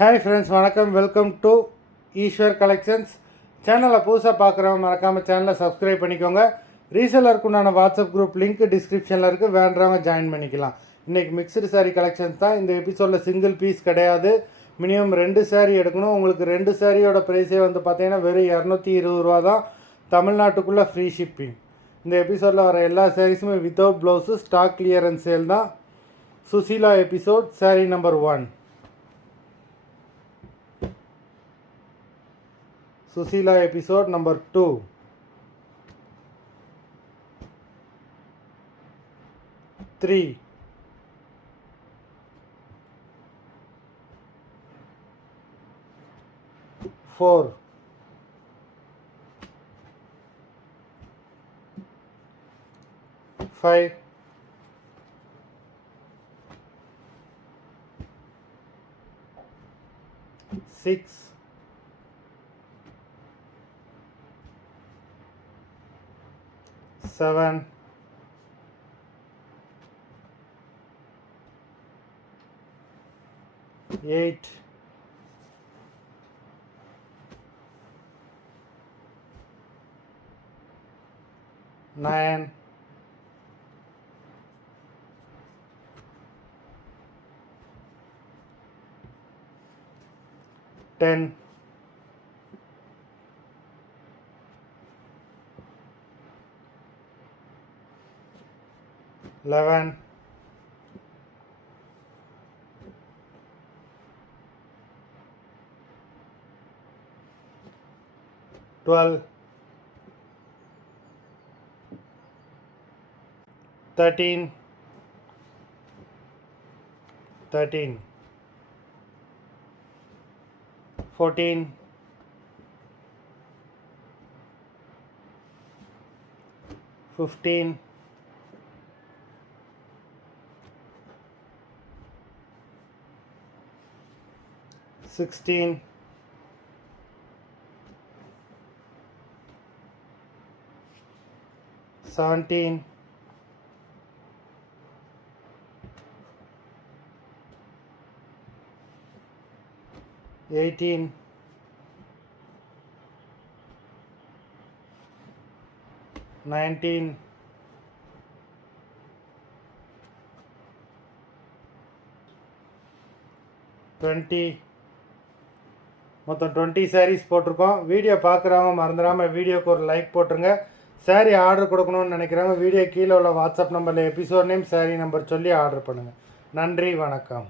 Hi friends, வணக்கம். Welcome to Eswar collections. சேனலை புதுசாக பார்க்குறவங்க மறக்காமல் சேனலை சப்ஸ்கிரைப் பண்ணிக்கோங்க. ரீசெல்லருக்கு உண்டான வாட்ஸ்அப் குரூப் லிங்க் டிஸ்கிரிப்ஷனில் இருக்குது, வேண்டவங்க ஜாயின் பண்ணிக்கலாம். இன்றைக்கி மிக்சடு சாரீ கலெக்ஷன்ஸ் தான். இந்த எபிசோடில் சிங்கிள் பீஸ் கிடையாது, மினிமம் 2 சாரீ எடுக்கணும். உங்களுக்கு 2 சாரியோட ப்ரைஸே வந்து பார்த்தீங்கன்னா வெறும் 220 ரூபா தான். தமிழ்நாட்டுக்குள்ளே ஃப்ரீ ஷிப்பிங். இந்த எபிசோடில் வர எல்லா சாரீஸுமே without blouse, stock clearance sale தான். Susila episode sari number 1. Susila episode number 2. 3. 4. 5. 6. 7. 8. 9. 10. 11. 12. 13. 14. 15. 16. 17. 18. 19. 20. மொத்தம் 20 சாரீஸ் போட்டிருக்கோம். வீடியோ பார்க்குறவங்க மறந்துடாமல் வீடியோக்கு ஒரு லைக் போட்டுருங்க. சாரீ ஆர்டர் கொடுக்கணும்னு நினைக்கிறவங்க வீடியோ கீழே உள்ள வாட்ஸ்அப் நம்பரில் எபிசோட் நேம், சாரீ நம்பர் சொல்லி ஆர்டர் பண்ணுங்கள். நன்றி, வணக்கம்.